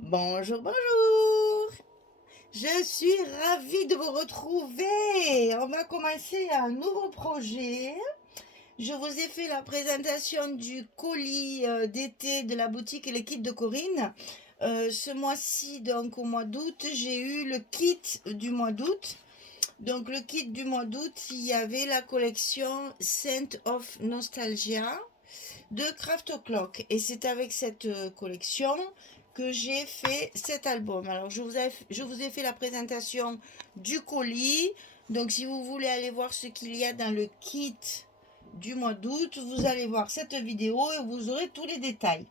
Bonjour, bonjour. Je suis ravie de vous retrouver. On va commencer un nouveau projet. Je vous ai fait la présentation du colis d'été de la boutique et les kits de Corinne. Ce mois-ci, donc au mois d'août, j'ai eu le kit du mois d'août. Donc le kit du mois d'août, il y avait la collection Scent of Nostalgia de Craft O'Clock. Et c'est avec cette collection que j'ai fait cet album. Alors je vous ai fait la présentation du colis. Donc si vous voulez aller voir ce qu'il y a dans le kit du mois d'août, vous allez voir cette vidéo et vous aurez tous les détails.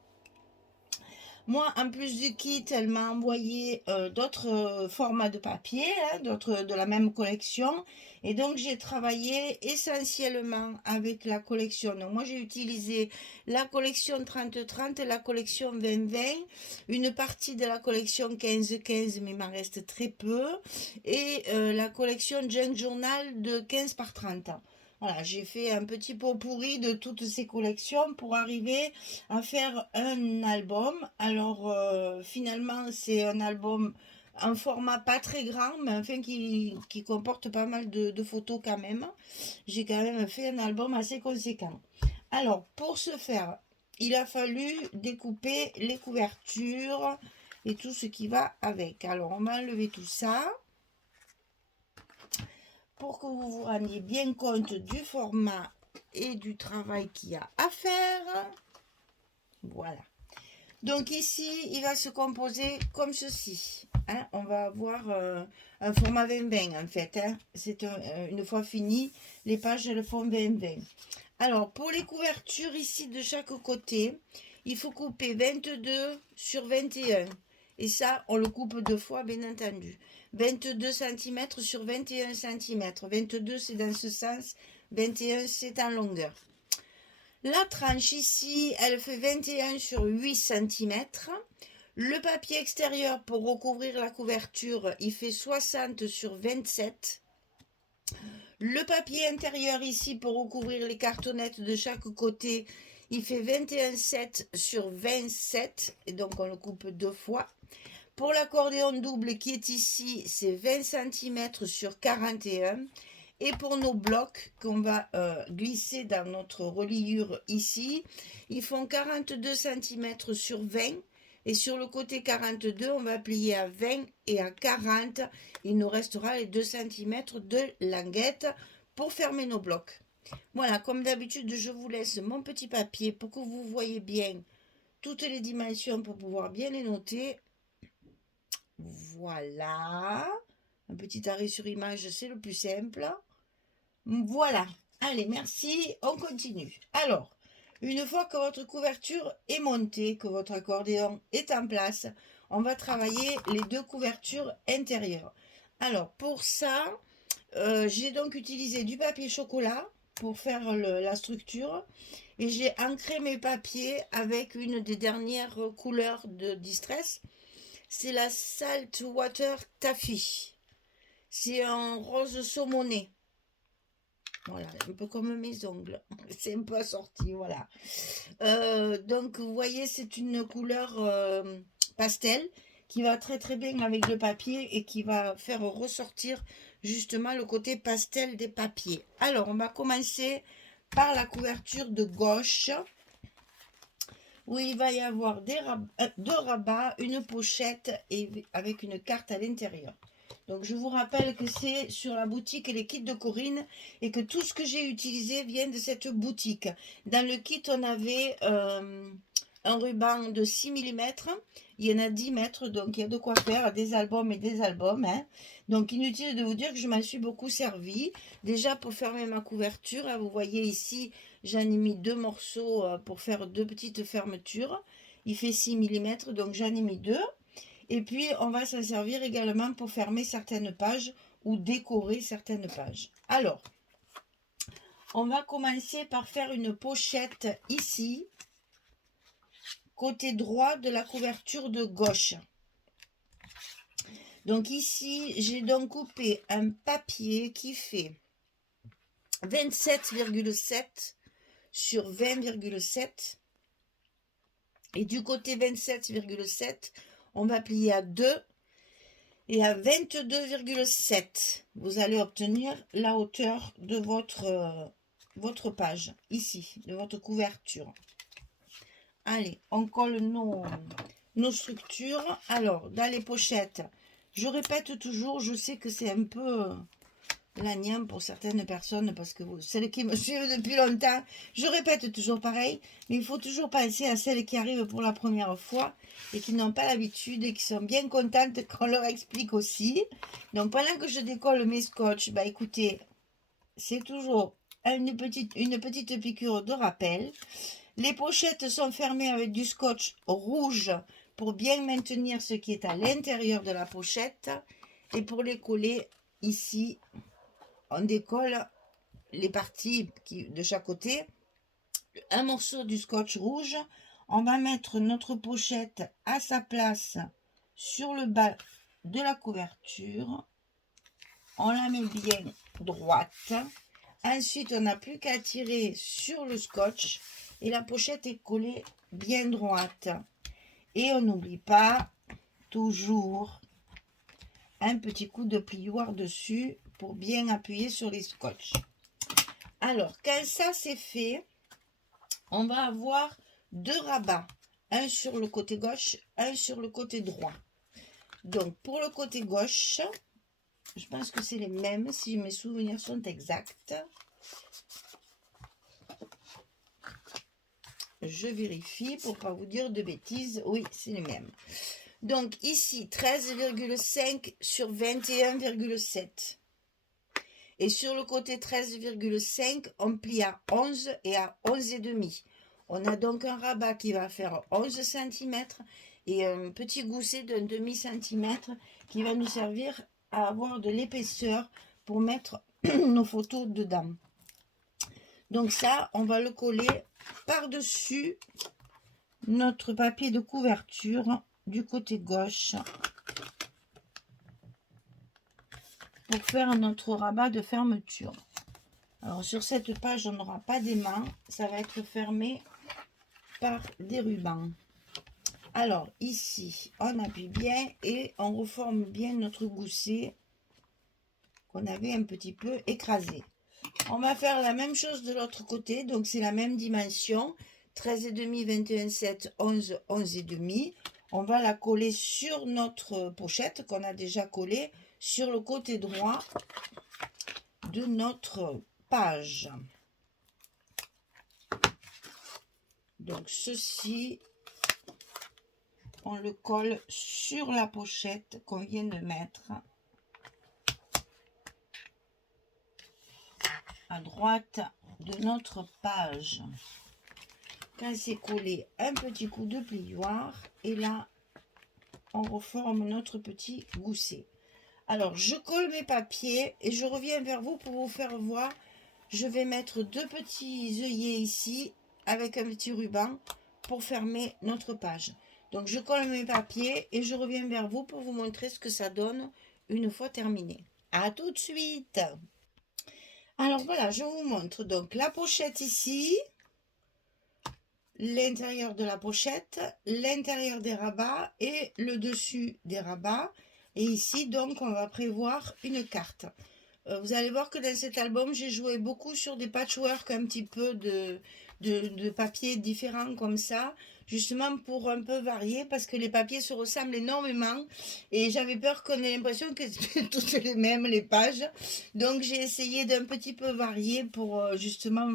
Moi, en plus du kit, elle m'a envoyé d'autres formats de papier, hein, d'autres de la même collection. Et donc, j'ai travaillé essentiellement avec la collection. Donc, moi, j'ai utilisé la collection 30-30 et la collection 20-20. Une partie de la collection 15-15, mais il m'en reste très peu. Et la collection Junk Journal de 15 par 30. Voilà, j'ai fait un petit pot pourri de toutes ces collections pour arriver à faire un album. Alors finalement c'est un album en format pas très grand, mais enfin qui comporte pas mal de photos quand même. J'ai quand même fait un album assez conséquent. Alors pour ce faire, il a fallu découper les couvertures et tout ce qui va avec. Alors on va enlever tout ça pour que vous vous rendiez bien compte du format et du travail qu'il y a à faire. Voilà. Donc ici, il va se composer comme ceci. Hein. On va avoir un format 20-20 en fait. Hein. C'est une fois fini, les pages elles font 20-20. Alors pour les couvertures ici de chaque côté, il faut couper 22 sur 21. Et ça, on le coupe deux fois bien entendu. 22 cm sur 21 cm. 22 c'est dans ce sens, 21 c'est en longueur. La tranche ici, elle fait 21 sur 8 cm. Le papier extérieur pour recouvrir la couverture, il fait 60 sur 27. Le papier intérieur ici pour recouvrir les cartonnettes de chaque côté, il fait 21,7 sur 27. Et donc on le coupe deux fois. Pour l'accordéon double qui est ici, c'est 20 cm sur 41. Et pour nos blocs qu'on va glisser dans notre reliure ici, ils font 42 cm sur 20. Et sur le côté 42, on va plier à 20 et à 40. Il nous restera les 2 cm de languette pour fermer nos blocs. Voilà, comme d'habitude, je vous laisse mon petit papier pour que vous voyez bien toutes les dimensions pour pouvoir bien les noter. Voilà. Un petit arrêt sur image, c'est le plus simple. Voilà. Allez, merci. On continue. Alors, une fois que votre couverture est montée, que votre accordéon est en place, on va travailler les deux couvertures intérieures. Alors, pour ça, j'ai donc utilisé du papier chocolat pour faire la structure. Et j'ai ancré mes papiers avec une des dernières couleurs de Distress. C'est la Saltwater Taffy. C'est un rose saumoné. Voilà, un peu comme mes ongles. C'est un peu assorti, voilà. Donc, vous voyez, c'est une couleur pastel qui va très très bien avec le papier et qui va faire ressortir justement le côté pastel des papiers. Alors, on va commencer par la couverture de gauche où il va y avoir deux rabats, une pochette et avec une carte à l'intérieur. Donc je vous rappelle que c'est sur la boutique Les Kits de Corinne et que tout ce que j'ai utilisé vient de cette boutique. Dans le kit, on avait un ruban de 6 mm, il y en a 10 mètres, donc il y a de quoi faire des albums et des albums. Hein. Donc inutile de vous dire que je m'en suis beaucoup servi. Déjà pour fermer ma couverture, hein, vous voyez ici, j'en ai mis deux morceaux pour faire deux petites fermetures. Il fait 6 mm, donc j'en ai mis deux. Et puis, on va s'en servir également pour fermer certaines pages ou décorer certaines pages. Alors, on va commencer par faire une pochette ici, côté droit de la couverture de gauche. Donc ici, j'ai donc coupé un papier qui fait 27,7 sur 20,7. Et du côté 27,7, on va plier à 2 et à 22,7. Vous allez obtenir la hauteur de votre page, ici, de votre couverture. Allez, on colle nos structures. Alors, dans les pochettes, je répète toujours, je sais que c'est un peu l'agname pour certaines personnes, parce que celles qui me suivent depuis longtemps, je répète toujours pareil, mais il faut toujours penser à celles qui arrivent pour la première fois et qui n'ont pas l'habitude et qui sont bien contentes qu'on leur explique aussi. Donc pendant que je décolle mes scotch, bah écoutez, c'est toujours une petite piqûre de rappel. Les pochettes sont fermées avec du scotch rouge pour bien maintenir ce qui est à l'intérieur de la pochette, et pour les coller ici, on décolle les parties de chaque côté. Un morceau du scotch rouge, on va mettre notre pochette à sa place sur le bas de la couverture, on la met bien droite. Ensuite, on n'a plus qu'à tirer sur le scotch et la pochette est collée bien droite. Et on n'oublie pas toujours un petit coup de plioir dessus pour bien appuyer sur les scotch. Alors, quand ça c'est fait, on va avoir 2 rabats, un sur le côté gauche, un sur le côté droit. Donc, pour le côté gauche, je pense que c'est les mêmes, si mes souvenirs sont exacts. Je vérifie pour ne pas vous dire de bêtises. Oui, c'est les mêmes. Donc, ici, 13,5 sur 21,7. Et sur le côté 13,5, on plie à 11 et à 11,5. On a donc un rabat qui va faire 11 cm et un petit gousset d'un demi-centimètre qui va nous servir à avoir de l'épaisseur pour mettre nos photos dedans. Donc ça, on va le coller par-dessus notre papier de couverture du côté gauche pour faire notre rabat de fermeture. Alors sur cette page, on n'aura pas d'aimant, ça va être fermé par des rubans. Alors ici, on appuie bien et on reforme bien notre gousset qu'on avait un petit peu écrasé. On va faire la même chose de l'autre côté, donc c'est la même dimension, 13,5, 21,7, 11, 11,5. On va la coller sur notre pochette qu'on a déjà collée sur le côté droit de notre page. Donc ceci, on le colle sur la pochette qu'on vient de mettre à droite de notre page. Quand c'est collé, un petit coup de plioir et là on reforme notre petit gousset. Alors je colle mes papiers et je reviens vers vous pour vous faire voir. Je vais mettre 2 petits œillets ici avec un petit ruban pour fermer notre page. Donc je colle mes papiers et je reviens vers vous pour vous montrer ce que ça donne une fois terminé. À tout de suite. Alors voilà, je vous montre donc la pochette ici, l'intérieur de la pochette, l'intérieur des rabats et le dessus des rabats. Et ici donc on va prévoir une carte. Vous allez voir que dans cet album j'ai joué beaucoup sur des patchwork, un petit peu de papiers différents comme ça, justement pour un peu varier, parce que les papiers se ressemblent énormément et j'avais peur qu'on ait l'impression que c'était toutes les mêmes les pages. Donc j'ai essayé d'un petit peu varier pour justement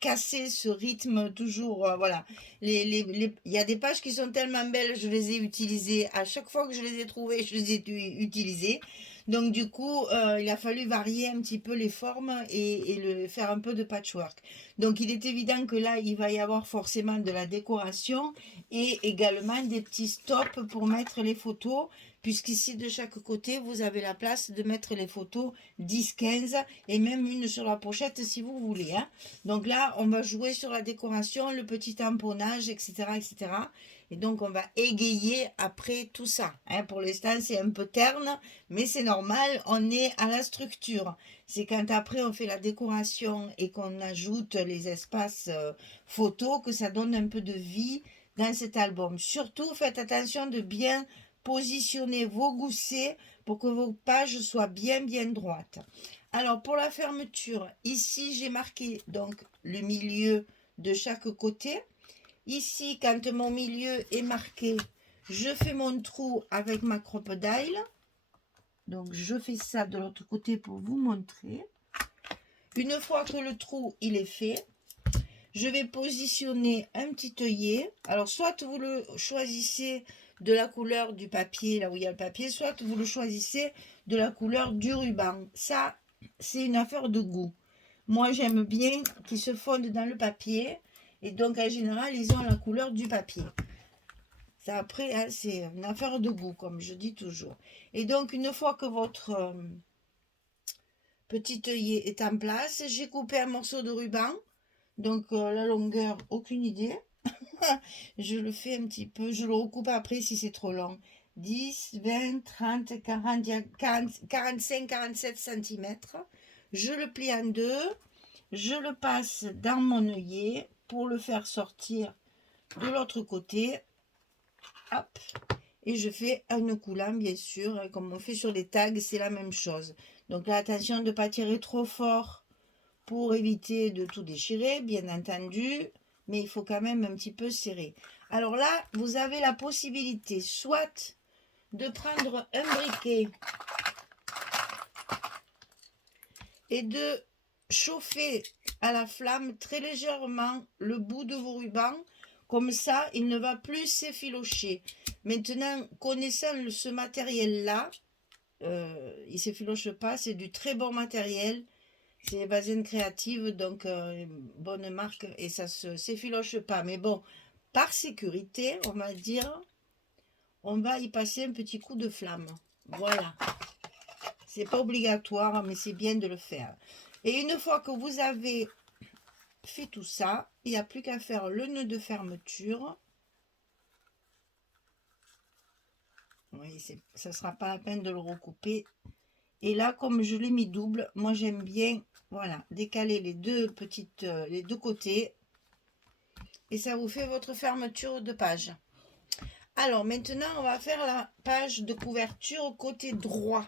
casser ce rythme toujours. Voilà, il y a des pages qui sont tellement belles, je les ai utilisées à chaque fois que je les ai trouvées, je les ai utilisées. Donc du coup, il a fallu varier un petit peu les formes et faire un peu de patchwork. Donc il est évident que là, il va y avoir forcément de la décoration et également des petits stops pour mettre les photos, puisqu'ici de chaque côté, vous avez la place de mettre les photos 10, 15 et même une sur la pochette si vous voulez. Hein. Donc là, on va jouer sur la décoration, le petit tamponnage, etc. etc. Et donc, on va égayer après tout ça. Hein. Pour l'instant, c'est un peu terne, mais c'est normal, on est à la structure. C'est quand après, on fait la décoration et qu'on ajoute les espaces photos que ça donne un peu de vie dans cet album. Surtout, faites attention de bien positionnez vos goussets pour que vos pages soient bien droites. Alors pour la fermeture, ici j'ai marqué donc le milieu de chaque côté. Ici, quand mon milieu est marqué, je fais mon trou avec ma crocodile. Donc je fais ça de l'autre côté pour vous montrer. Une fois que le trou il est fait, je vais positionner un petit œillet. Alors soit vous le choisissez de la couleur du papier, là où il y a le papier, soit vous le choisissez de la couleur du ruban. Ça, c'est une affaire de goût. Moi, j'aime bien qu'ils se fondent dans le papier. Et donc, en général, ils ont la couleur du papier. Ça, après, hein, c'est une affaire de goût, comme je dis toujours. Et donc, une fois que votre petit œillet est en place, j'ai coupé un morceau de ruban. Donc, la longueur, aucune idée. Je le fais un petit peu. Je le recoupe après si c'est trop long. 10, 20, 30, 40, 45, 47 cm. Je le plie en deux. Je le passe dans mon œillet pour le faire sortir de l'autre côté. Hop. Et je fais un coulant, bien sûr. Comme on fait sur les tags, c'est la même chose. Donc là, attention de ne pas tirer trop fort pour éviter de tout déchirer, bien entendu. Mais il faut quand même un petit peu serrer. Alors là, vous avez la possibilité soit de prendre un briquet et de chauffer à la flamme très légèrement le bout de vos rubans. Comme ça, il ne va plus s'effilocher. Maintenant, connaissant ce matériel-là, il ne s'effiloche pas. C'est du très bon matériel. C'est Vazen Créative, donc bonne marque. Et ça ne s'effiloche pas. Mais bon, par sécurité, on va dire, on va y passer un petit coup de flamme. Voilà. C'est pas obligatoire, mais c'est bien de le faire. Et une fois que vous avez fait tout ça, il n'y a plus qu'à faire le nœud de fermeture. Oui, ça ne sera pas la peine de le recouper. Et là, comme je l'ai mis double, moi j'aime bien, voilà, décaler les deux côtés. Et ça vous fait votre fermeture de page. Alors maintenant, on va faire la page de couverture au côté droit.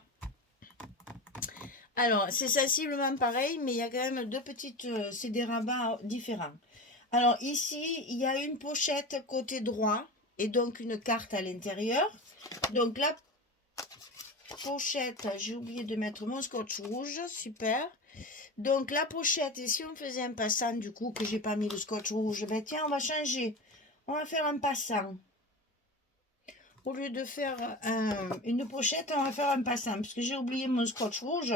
Alors, c'est sensiblement pareil, mais il y a quand même deux petites... c'est des rabats différents. Alors ici, il y a une pochette côté droit et donc une carte à l'intérieur. Donc la pochette, j'ai oublié de mettre mon scotch rouge, super. Donc la pochette, et si on faisait un passant du coup, que j'ai pas mis le scotch rouge, ben tiens, on va changer. On va faire un passant. Au lieu de faire une pochette, on va faire un passant, parce que j'ai oublié mon scotch rouge.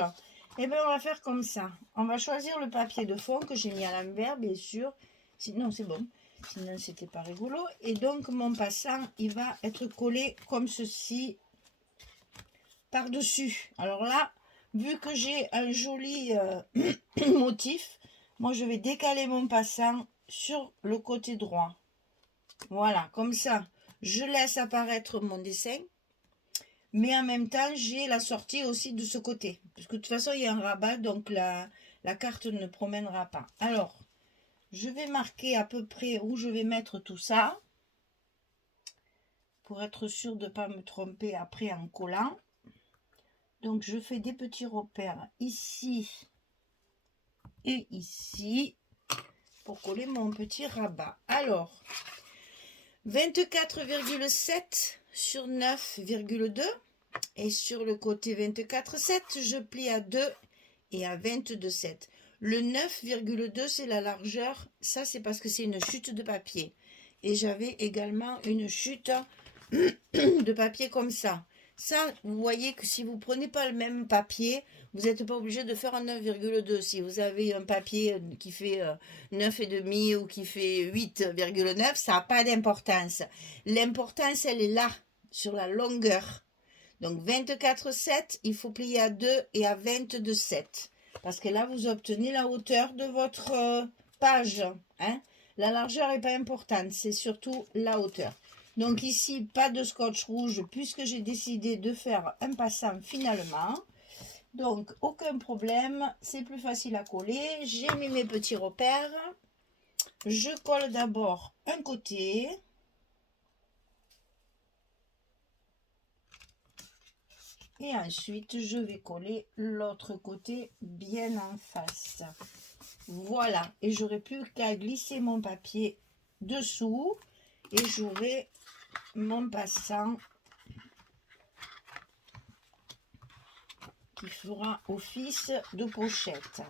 Et bien on va faire comme ça. On va choisir le papier de fond que j'ai mis à l'envers, bien sûr. Sinon c'est bon. Sinon c'était pas rigolo. Et donc mon passant, il va être collé comme ceci par-dessus. Alors là, vu que j'ai un joli motif, moi je vais décaler mon passant sur le côté droit. Voilà, comme ça, je laisse apparaître mon dessin. Mais en même temps, j'ai la sortie aussi de ce côté. Parce que de toute façon, il y a un rabat, donc la carte ne promènera pas. Alors, je vais marquer à peu près où je vais mettre tout ça. Pour être sûr de ne pas me tromper après en collant. Donc, je fais des petits repères ici et ici. Pour coller mon petit rabat. Alors, 24,7 sur 9,2. Et sur le côté 24,7, je plie à 2 et à 22,7. Le 9,2, c'est la largeur. Ça, c'est parce que c'est une chute de papier. Et j'avais également une chute de papier comme ça. Ça, vous voyez que si vous ne prenez pas le même papier, vous n'êtes pas obligé de faire un 9,2. Si vous avez un papier qui fait 9,5 ou qui fait 8,9, ça n'a pas d'importance. L'importance, elle est là, sur la longueur. Donc 24,7, il faut plier à 2 et à 22,7. Parce que là, vous obtenez la hauteur de votre page. Hein. La largeur n'est pas importante, c'est surtout la hauteur. Donc ici, pas de scotch rouge puisque j'ai décidé de faire un passant finalement. Donc, aucun problème, c'est plus facile à coller. J'ai mis mes petits repères. Je colle d'abord un côté. Et ensuite, je vais coller l'autre côté bien en face. Voilà. Et j'aurai plus qu'à glisser mon papier dessous. Et j'aurai mon passant qui fera office de pochette.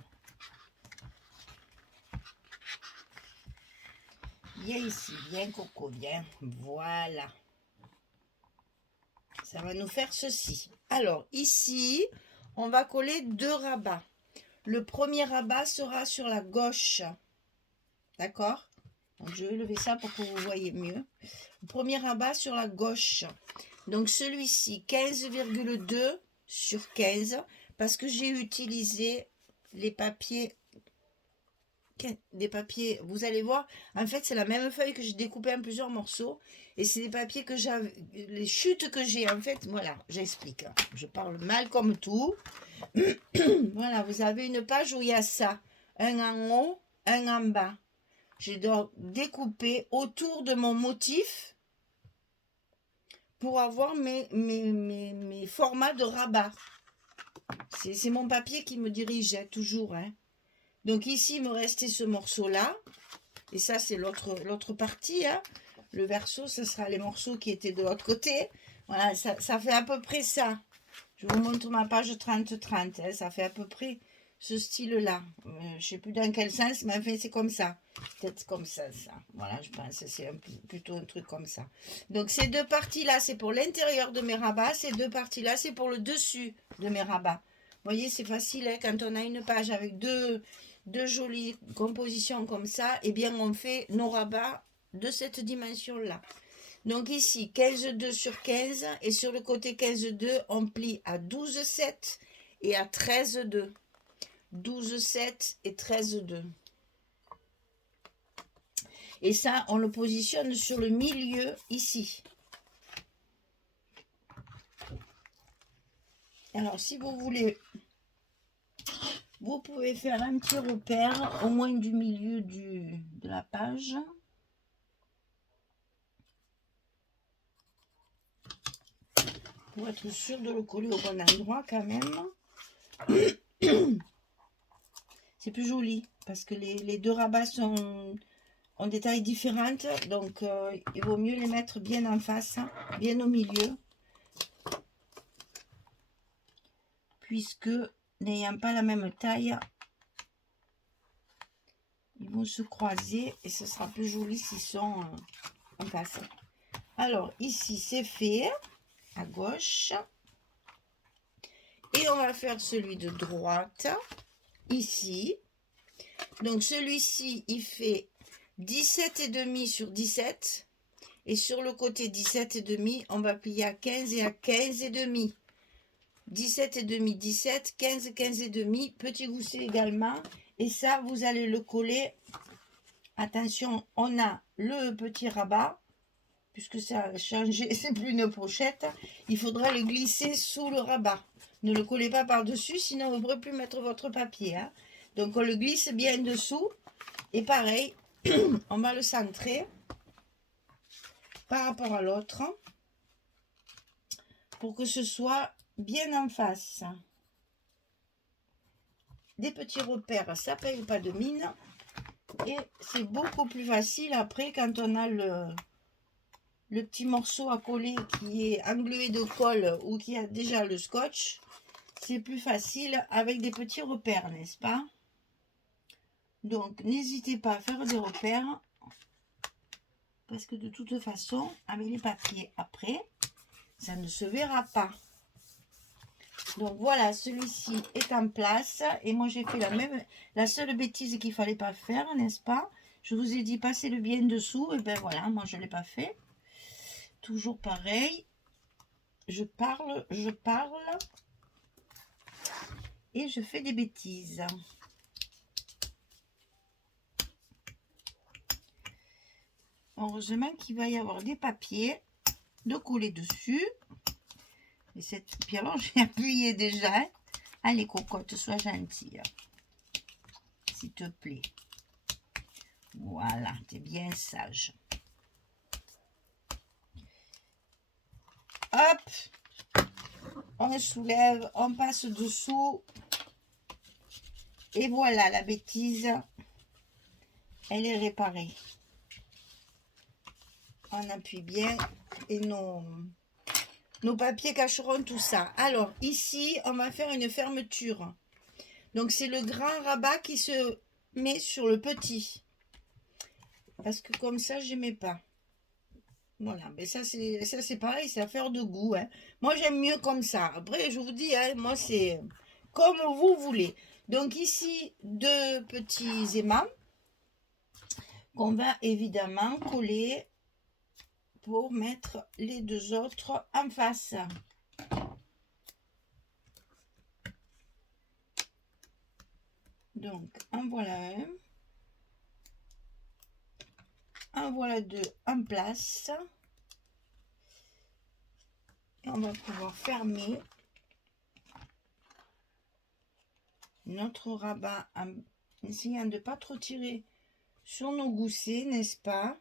Viens ici, viens Coco, viens. Voilà. Ça va nous faire ceci. Alors ici, on va coller 2 rabats. Le premier rabat sera sur la gauche. D'accord? Donc je vais lever ça pour que vous voyez mieux. Le premier rabat sur la gauche. Donc celui-ci, 15,2 sur 15, parce que j'ai utilisé les papiers, des papiers, vous allez voir, en fait c'est la même feuille que j'ai découpée en plusieurs morceaux, et c'est des papiers que j'avais, les chutes que j'ai, en fait, voilà, j'explique, je parle mal comme tout. Voilà, vous avez une page où il y a ça, un en haut, un en bas. Je dois découper autour de mon motif pour avoir mes formats de rabat. C'est mon papier qui me dirige, hein, toujours. Hein. Donc ici, il me restait ce morceau-là. Et ça, c'est l'autre partie. Hein. Le verso, ce sera les morceaux qui étaient de l'autre côté. Voilà, ça fait à peu près ça. Je vous montre ma page 30-30. Hein, ça fait à peu près ce style-là. Je ne sais plus dans quel sens, mais enfin, c'est comme ça. Peut-être comme ça. Voilà, je pense que c'est plutôt un truc comme ça. Donc, ces deux parties-là, c'est pour l'intérieur de mes rabats. Ces deux parties-là, c'est pour le dessus de mes rabats. Vous voyez, c'est facile. Hein, quand on a une page avec deux jolies compositions comme ça, eh bien, on fait nos rabats de cette dimension-là. Donc ici, 15,2 sur 15. Et sur le côté 15,2, on plie à 12,7 et à 13,2. 12,7 et 13,2. Et ça, on le positionne sur le milieu ici. Alors, si vous voulez, vous pouvez faire un petit repère au moins du milieu de la page. Pour être sûr de le coller au bon endroit quand même. C'est plus joli parce que les deux rabats ont des tailles différentes. Donc, il vaut mieux les mettre bien en face, bien au milieu. Puisque, n'ayant pas la même taille, ils vont se croiser et ce sera plus joli s'ils sont en face. Alors, ici, c'est fait à gauche. Et on va faire celui de droite, ici. Donc, celui-ci, il fait 17,5 sur 17. Et sur le côté 17,5, on va plier à 15 et à 15,5. 17,5, 17, 15, 15,5. Petit gousset également. Et ça, vous allez le coller. Attention, on a le petit rabat. Puisque ça a changé, c'est plus une pochette. Il faudra le glisser sous le rabat. Ne le collez pas par-dessus, sinon vous ne pourrez plus mettre votre papier. Hein. Donc on le glisse bien dessous. Et pareil, on va le centrer par rapport à l'autre pour que ce soit bien en face. Des petits repères, ça ne paye pas de mine. Et c'est beaucoup plus facile après quand on a le petit morceau à coller qui est englué de colle ou qui a déjà le scotch. C'est plus facile avec des petits repères, n'est-ce pas? Donc, n'hésitez pas à faire des repères. Parce que de toute façon, avec les papiers après, ça ne se verra pas. Donc voilà, celui-ci est en place. Et moi, j'ai fait la seule bêtise qu'il ne fallait pas faire, n'est-ce pas? Je vous ai dit, passez le bien dessous. Et ben voilà, moi, je ne l'ai pas fait. Toujours pareil. Je parle. Et je fais des bêtises. Heureusement qu'il va y avoir des papiers de coller dessus. Et puis alors, j'ai appuyé déjà. Allez, cocotte, sois gentille. S'il te plaît. Voilà, t'es bien sage. Hop. on soulève, on passe dessous. Et voilà, la bêtise, elle est réparée. On appuie bien et nos papiers cacheront tout ça. Alors, ici, on va faire une fermeture. Donc, c'est le grand rabat qui se met sur le petit. Parce que comme ça, je n'aimais pas. Voilà, mais ça c'est pareil, c'est affaire de goût. Hein. Moi, j'aime mieux comme ça. Après, je vous dis, hein, moi, c'est comme vous voulez. Donc, ici, deux petits aimants qu'on va évidemment coller pour mettre les deux autres en face. Donc, en voilà un. En voilà deux en place. Et on va pouvoir fermer notre rabat en essayant de ne pas trop tirer sur nos goussets, n'est-ce pas?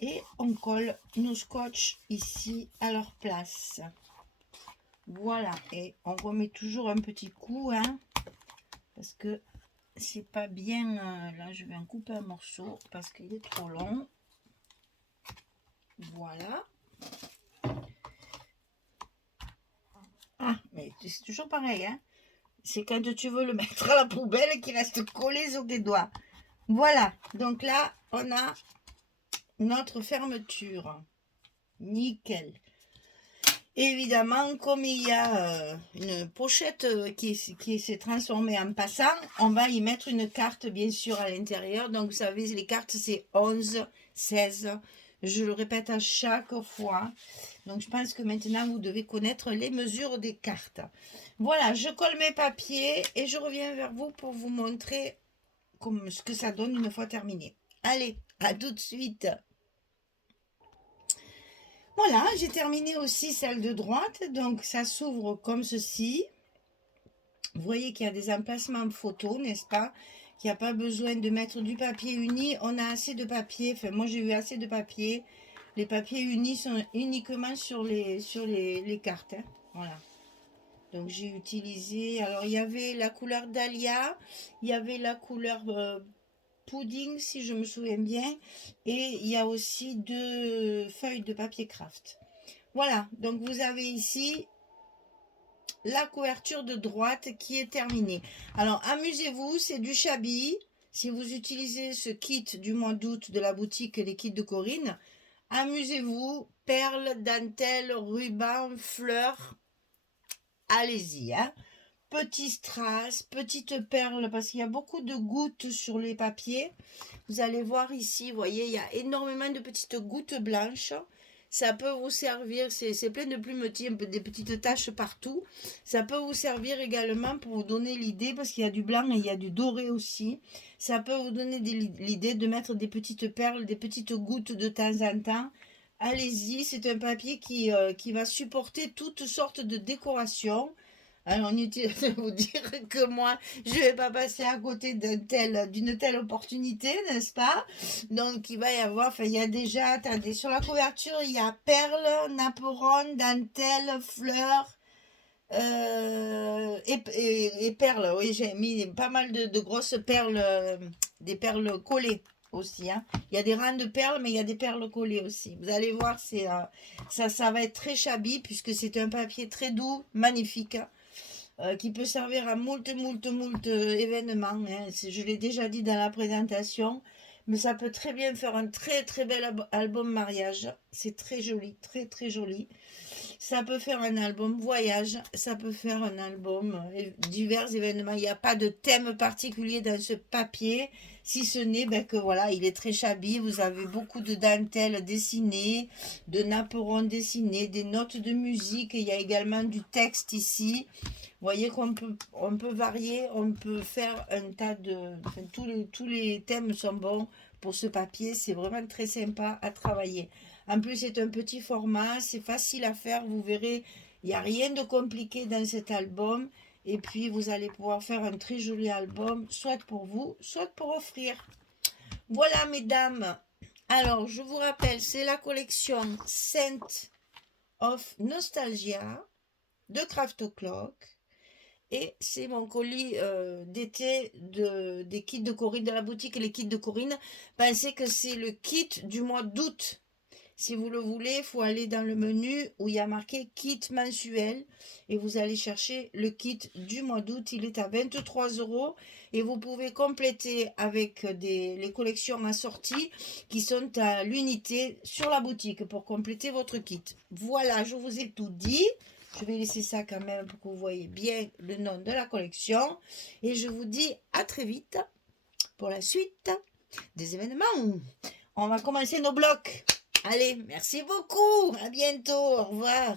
Et on colle nos scotch ici à leur place. Voilà, et on remet toujours un petit coup, hein, parce que c'est pas bien. Là, je vais en couper un morceau parce qu'il est trop long. Voilà. Ah, mais c'est toujours pareil, hein. C'est quand tu veux le mettre à la poubelle qui reste collé sur tes doigts. Voilà, donc là, on a notre fermeture. Nickel. Évidemment, comme il y a une pochette qui s'est transformée en passant, on va y mettre une carte, bien sûr, à l'intérieur. Donc, vous savez, les cartes, c'est 11, 16. Je le répète à chaque fois. Donc, je pense que maintenant, vous devez connaître les mesures des cartes. Voilà, je colle mes papiers et je reviens vers vous pour vous montrer ce que ça donne une fois terminé. Allez, à tout de suite. Voilà, j'ai terminé aussi celle de droite, donc ça s'ouvre comme ceci. Vous voyez qu'il y a des emplacements photos, n'est-ce pas? Qu'il n'y a pas besoin de mettre du papier uni, on a assez de papier, enfin moi j'ai eu assez de papier. Les papiers unis sont uniquement sur les cartes, hein. Voilà. Donc j'ai utilisé, alors il y avait la couleur dahlia, il y avait la couleur pudding si je me souviens bien, et il y a aussi deux feuilles de papier craft. Voilà, donc vous avez ici la couverture de droite qui est terminée. Alors amusez-vous, c'est du Shabby. Si vous utilisez ce kit du mois d'août de la boutique Les Kits de Corinne, amusez-vous, perles, dentelles, rubans, fleurs, allez-y, hein. Petit strass, petite perle, parce qu'il y a beaucoup de gouttes sur les papiers. Vous allez voir ici, vous voyez, il y a énormément de petites gouttes blanches. Ça peut vous servir, c'est plein de plumetis, un peu des petites taches partout. Ça peut vous servir également pour vous donner l'idée, parce qu'il y a du blanc et il y a du doré aussi. Ça peut vous donner l'idée de mettre des petites perles, des petites gouttes de temps en temps. Allez-y, c'est un papier qui va supporter toutes sortes de décorations. Alors, inutile de vous dire que moi, je ne vais pas passer à côté d'une telle opportunité, n'est-ce pas? Donc, il va y avoir, enfin, il y a déjà, attendez, sur la couverture, il y a perles, naperon, dentelle, fleurs et perles. Oui, j'ai mis pas mal de grosses perles, des perles collées aussi, hein. Il y a des rangs de perles, mais il y a des perles collées aussi. Vous allez voir, ça va être très shabby puisque c'est un papier très doux, magnifique, hein, qui peut servir à moult événements, hein. Je l'ai déjà dit dans la présentation, mais ça peut très bien faire un très très bel album mariage. C'est très joli, très très joli. Ça peut faire un album voyage, ça peut faire un album divers événements. Il n'y a pas de thème particulier dans ce papier, si ce n'est que voilà, il est très shabby. Vous avez beaucoup de dentelles dessinées, de naperons dessinés, des notes de musique. Il y a également du texte ici. Vous voyez qu'on peut varier, on peut faire un tas de... Enfin, tous les thèmes sont bons pour ce papier. C'est vraiment très sympa à travailler. En plus, c'est un petit format, c'est facile à faire. Vous verrez, il n'y a rien de compliqué dans cet album. Et puis, vous allez pouvoir faire un très joli album, soit pour vous, soit pour offrir. Voilà, mesdames. Alors, je vous rappelle, c'est la collection Scent of Nostalgia. de Craft Clock. Et c'est mon colis d'été des kits de Corinne, de la boutique Les Kits de Corinne. Pensez que c'est le kit du mois d'août. Si vous le voulez, il faut aller dans le menu où il y a marqué kit mensuel et vous allez chercher le kit du mois d'août. Il est à 23 € et vous pouvez compléter avec les collections assorties qui sont à l'unité sur la boutique pour compléter votre kit. Voilà, je vous ai tout dit. Je vais laisser ça quand même pour que vous voyez bien le nom de la collection. Et je vous dis à très vite pour la suite des événements. On va commencer nos blocs. Allez, merci beaucoup. À bientôt. Au revoir.